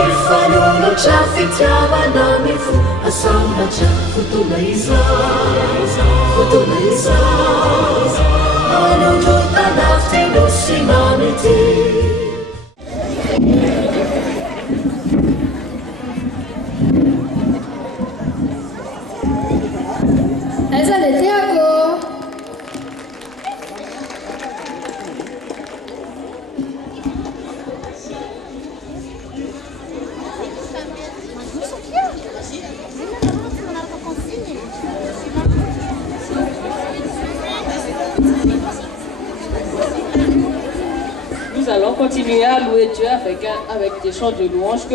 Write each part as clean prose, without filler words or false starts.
Ifanolo tra fitiavana ny fo asambatra fotoana izao manonota lavitra no sinamity. Aiza le tiako? Nous allons continuer à louer Dieu avec des chants de louange que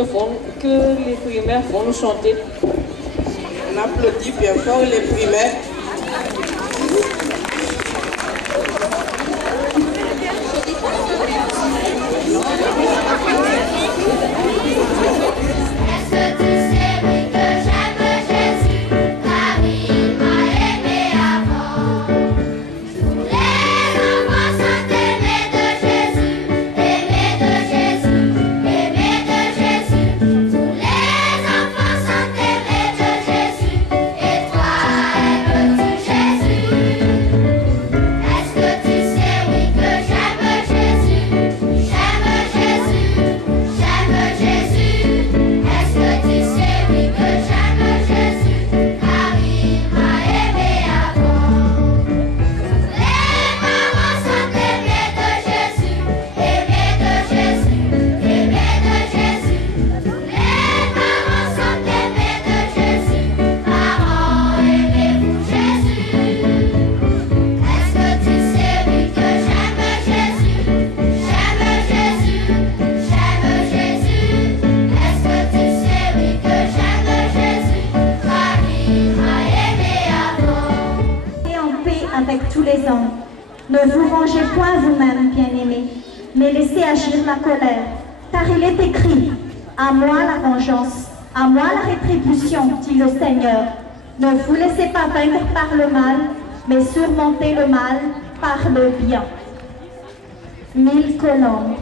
les primaires vont nous chanter. On applaudit bien fort les primaires. Avec tous les hommes. Ne vous vengez point vous-même, bien-aimés, mais laissez agir la colère. Car il est écrit, à moi la vengeance, à moi la rétribution, dit le Seigneur. Ne vous laissez pas vaincre par le mal, mais surmontez le mal par le bien. 1000 colombes.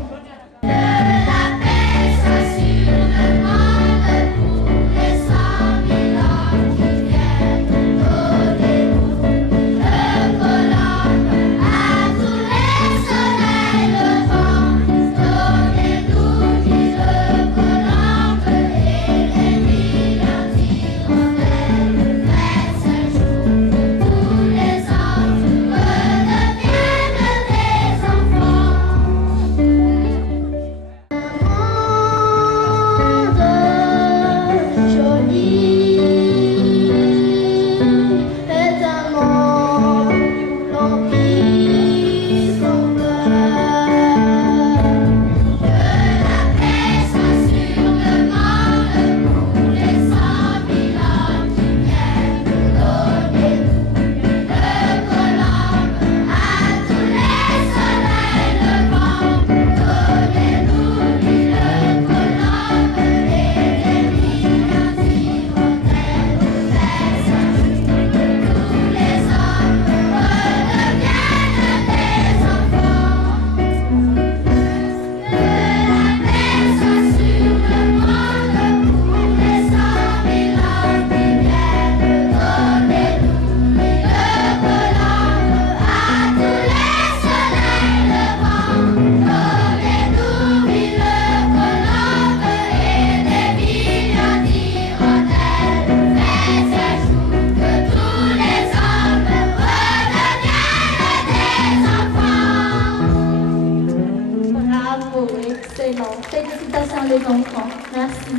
Félicitations les enfants. Merci.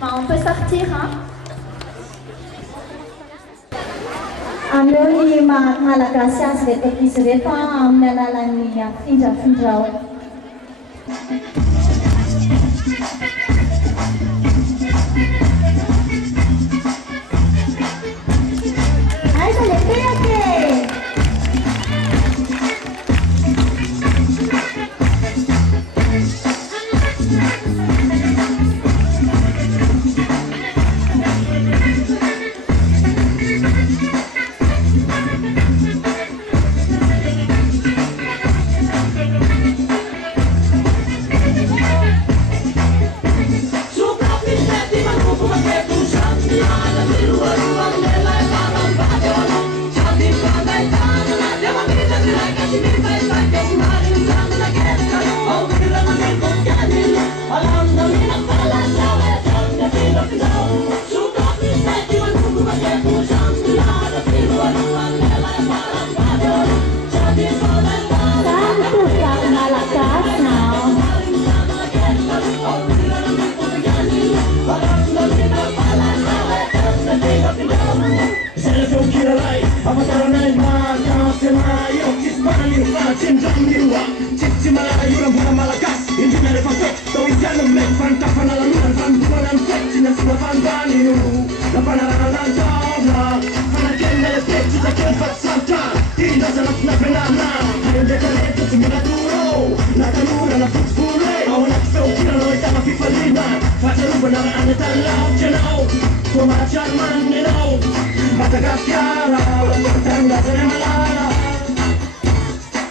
Enfin, on peut sortir, hein? Amoni malagasy azy rehetra izy rehetra amin'ny alalan'ny findrafindrao. Aiza le peake! Avataranain mahakasenay Okismani Cinjamliwa Cicimalayu Rambulan Malakas Hindi na refakot Tawid yan ng meg Pantapanalangan Pandumanan Fek Sinasilapan Baninu Napanarangan Tawla Panakin na lepek Sitakin Patsanta Tinda sanap na penana Ngayon dekalet Suminaturo Natanura na putsbule Awanak sa Kinanoy Tama Fifalina Pacaruba na Ane Talaw Janao Kumachan Man Ninaw Matagas Yara Tanda sa Malala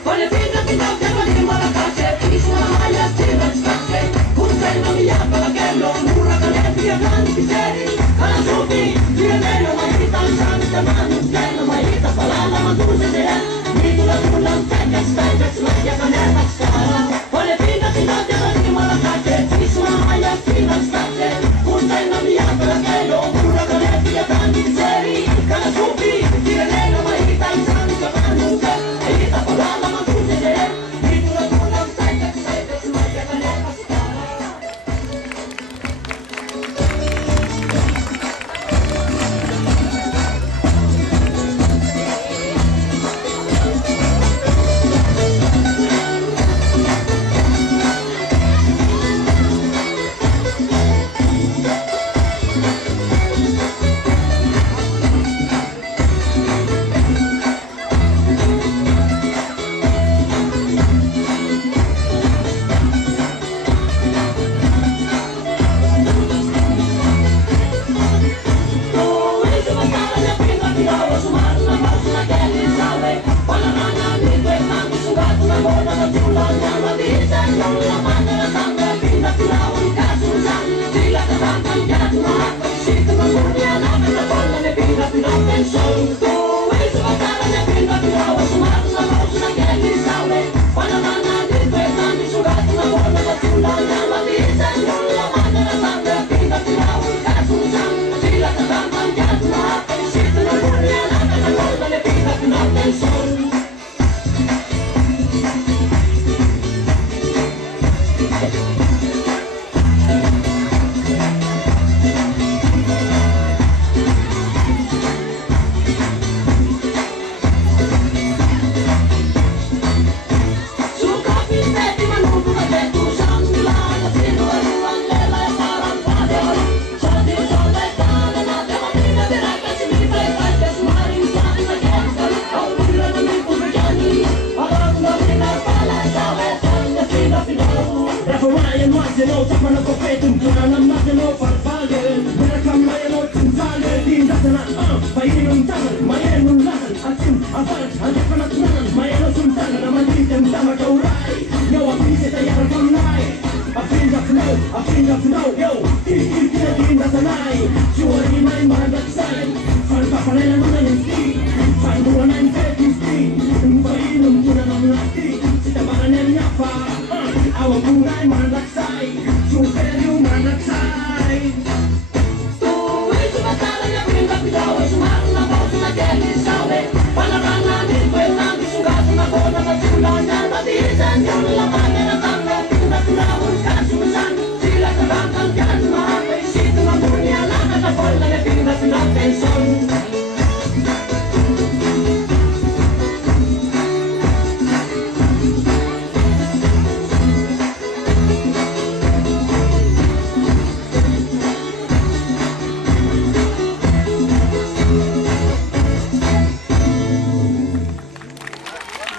Olha vida que não tem mais de Maracate Isso na malha tira destaque Kunsay na miya palagelo Mura ka lepi a gani piseri Kala suki Dia nelo mahita ang sami sa manus Kaya mahita palala Magduse siya Dito lang ulang Tekas tekas Maya ka netak skala Olha vida que não tem mais de Maracate Isso na malha tira destaque Kunsay na miya palagelo Mura ka lepi a gani piseri Kala suki Dia nelo mahita ang sami sa manus Mahita palala Magduse siya Dito lang ulang Tekas tekas Maya ka netak skala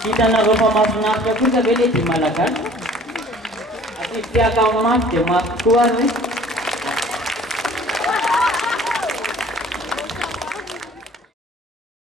Hitanareo fa mahafinaritra kosa ve le dia malagasy. Asy fiaka amin'ny mafy dia mafy tokoa azy.